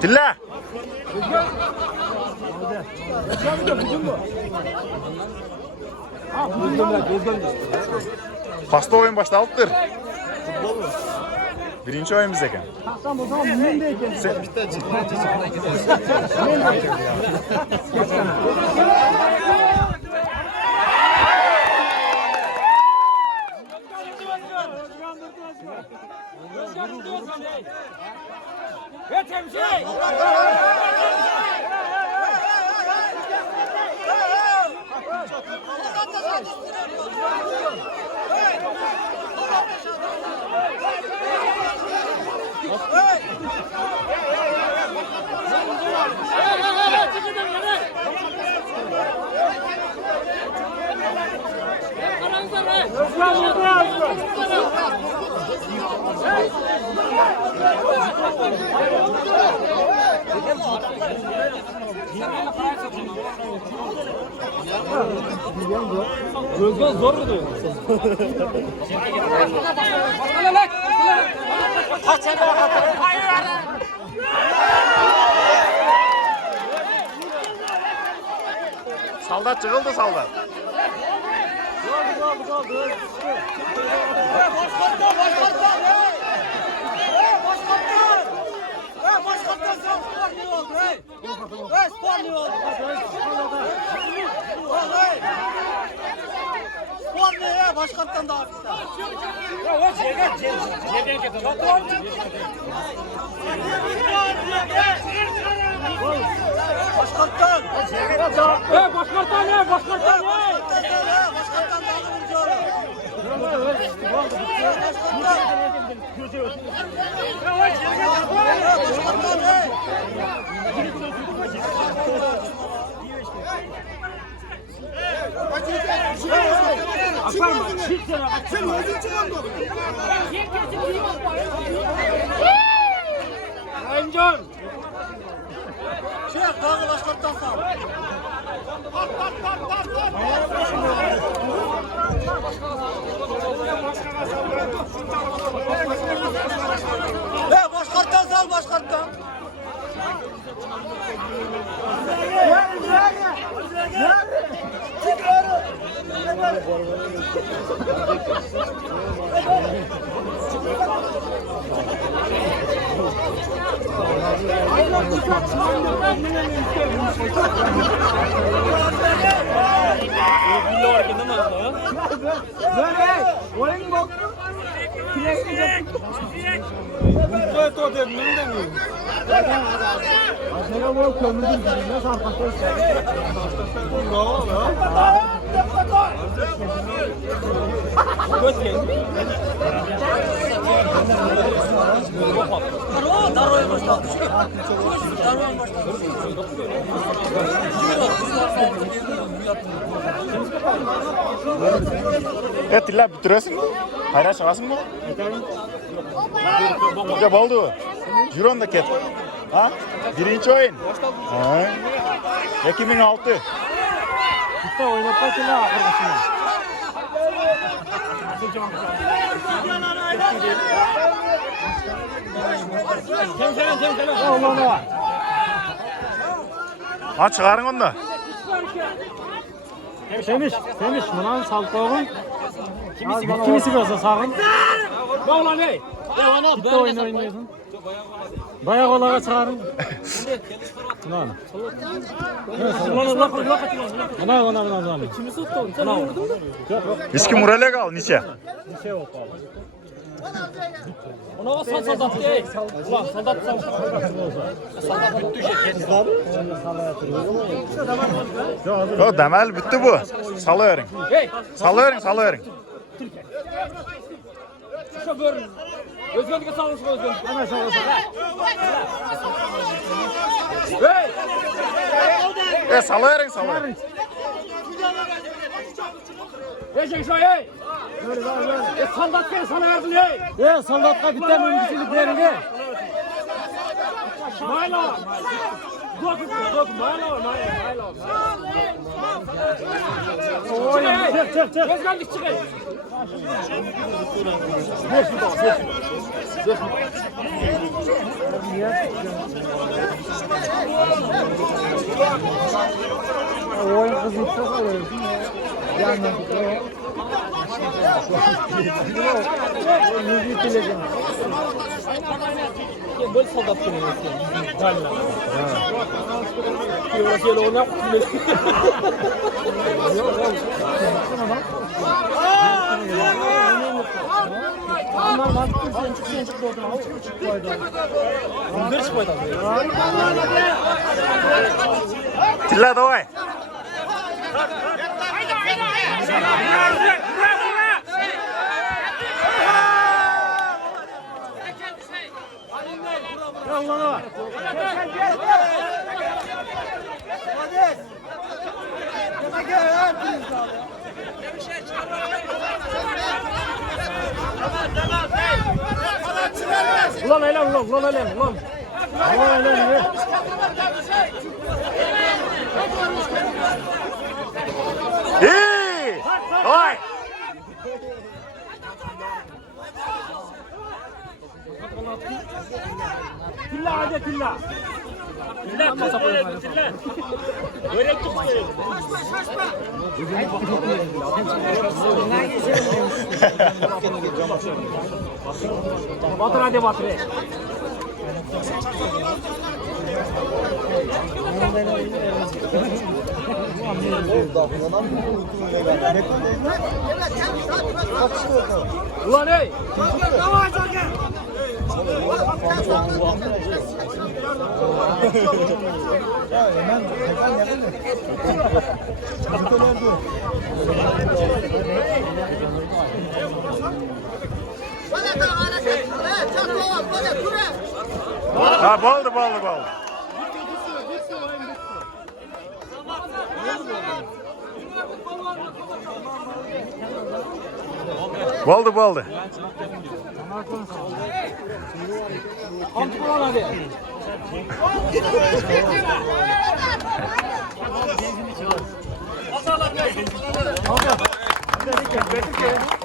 Tilla. Pasta oyun başlalıptır. Birinci oyun bizdeki. Sen... Gözden zor mu diyor? Saldat çıkıldı saldat. Başkaptan daha Başkaptan! Başkartan ne? Başkartan ne? Başkaptan daha vurucu. Encan. Şeyh dağı başkaptan sağ. Başkaptan sağ başkaptan. Daroya başladı. Daroya başladı. Tilla bitiriyorsun mu? Hayra çıkasın mı? Ya oldu. Yürü onda ket. Ha? Birinci oyun. Ha? 2006. Bitti oynatma ki ne arkadaşına. Temselen. Allah'ına. Ha çıkarın onu da. Semiş. Bunun saltağın. Kimisi görse sağın. Bağla ne? Bitti oyun oynuyorsun. Bayağı olarak çıkarın. Lan. Ana. Kimi soktun? Sen vurdun mu? Eski murale kal niçe? Niçe yok abi. Ona saldat değil. Ulan saldat. Saldat bitti şey. Yok demel bitti bu. Salıverin. Salıverin. Şoför. Özgürlük'e sağlık olsun. Hemen sağ olsun. Hey! Salıverin. Geçin şöyle. Saldat gel sana yardım hey. Saldatka bitten öncüsünü derine. Mayla. Dok mayla. Çık. Özgürlük çıkın. Oyun kızı çok alıyorsun ya. Yandan tutuyor. Yüzü tileceğim. Böyle soldat geliyor. Galiba. Orası öyle onu yapmıyor. Onlar mantıklı sen çıktı oradan. Bunlar çıkmadı. Tilla давай. Ulan eylem ulan, ulan eylem ulan. Ulan eylem ya. İyi. Давай. Tilla hadi tilla. Tilla kasa koyalım. Tilla. Börek çıkıyor. Batır hadi batır. Ulan ey! Ha baldı baldı baldı. Baldı baldı. Altı ulan hadi.